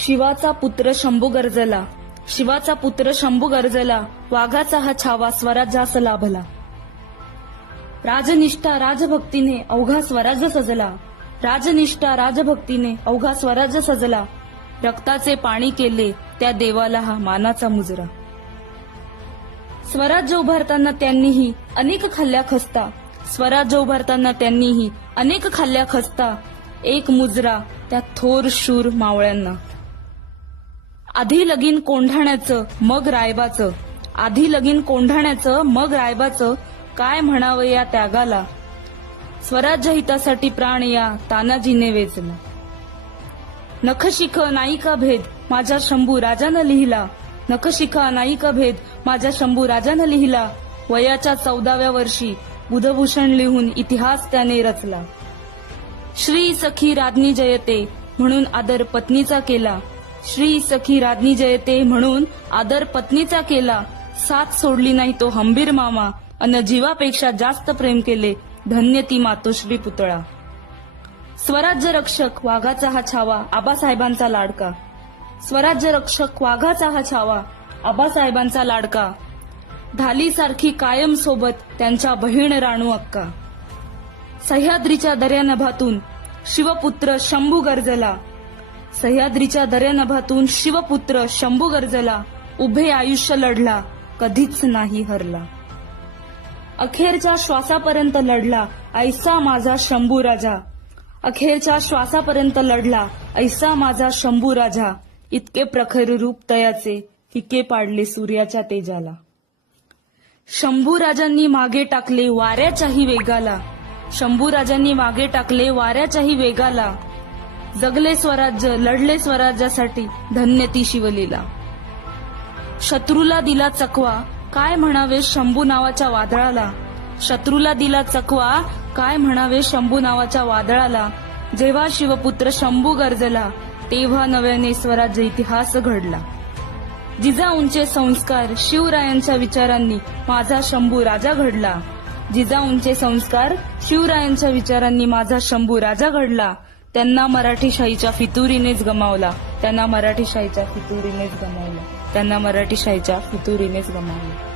शिवाचा पुत्र शंभू गर्जला, शिवाचा पुत्र शंभू गर्जला, वाघाचा हा छावा स्वराज्यास लाभला. राजनिष्ठा राजभक्तीने अवघा स्वराज्य सजला, राजनिष्ठा राजभक्तीने अवघा स्वराज्य सजला. रक्ताचे पाणी केले त्या देवाला हा मानाचा मुजरा. स्वराज्य उभारताना त्यांनीही अनेक खाल्ल्या खस्ता, स्वराज्य उभारताना त्यांनीही अनेक खाल्ल्या खस्ता. एक मुजरा त्या थोर शूर मावळ्यांना. आधी लगीन कोंढाण्याचं मग रायबाचं, आधी लगीन कोंढाण्याचं मग रायबाचं. काय म्हणावं या त्यागाला, स्वराज्य हितासाठी प्राण या तानाजीने वेचला. नखशिख नायिका भेद माझ्या शंभू राजानं लिहिला, नखशिखा नायिका भेद माझ्या शंभू राजानं लिहिला. वयाच्या 14व्या वर्षी बुधभूषण लिहून इतिहास त्याने रचला. श्री सखी राज्ञी जयते म्हणून आदर पत्नीचा केला, श्री सखी राज्ञी जयते म्हणून आदर पत्नीचा केला. साथ सोडली नाही तो हंबीर मामा, अन जीवापेक्षा जास्त प्रेम केले धन्य ती मातोश्री पुतळा. स्वराज्य रक्षक वाघाचा हा छावा आबासाहेबांचा लाडका, स्वराज्य रक्षक वाघाचा हा छावा आबासाहेबांचा लाडका. ढाली सारखी कायम सोबत त्यांच्या बहीण राणू अक्का. सह्याद्रीच्या दर्यानभातून शिवपुत्र शंभू गर्जला, सह्याद्रीच्या दर्यानभातून शिवपुत्र शंभू गर्जला. उभे आयुष्य लढला कधीच नाही हरला, अखेरच्या श्वासापर्यंत लढला ऐसा माझा शंभू राजा, अखेरच्या श्वासापर्यंत लढला ऐसा माझा शंभू राजा. इतके प्रखर रूप तयाचे फिके पाडले सूर्याच्या तेजाला. शंभू राजांनी मागे टाकले वाऱ्याच्याही वेगाला, शंभू राजांनी मागे टाकले वाऱ्याच्याही वेगाला. जगले स्वराज्य लढले स्वराज्यासाठी धन्य ती शिवलीला. शत्रूला दिला चकवा काय म्हणावे शंभू नावाच्या वादळाला, शत्रूला दिला चकवा काय म्हणावे शंभू नावाच्या वादळाला. जेव्हा शिवपुत्र शंभू गर्जला तेव्हा नव्याने स्वराज्य इतिहास घडला. जिजाऊंचे संस्कार शिवरायांच्या विचारांनी माझा शंभू राजा घडला, जिजाऊंचे संस्कार शिवरायांच्या विचारांनी माझा शंभू राजा घडला. त्यांना मराठीशाहीच्या फितुरीनेच गमावला, त्यांना मराठीशाहीच्या फितुरीनेच गमावला, त्यांना मराठीशाहीच्या फितुरीनेच गमावला.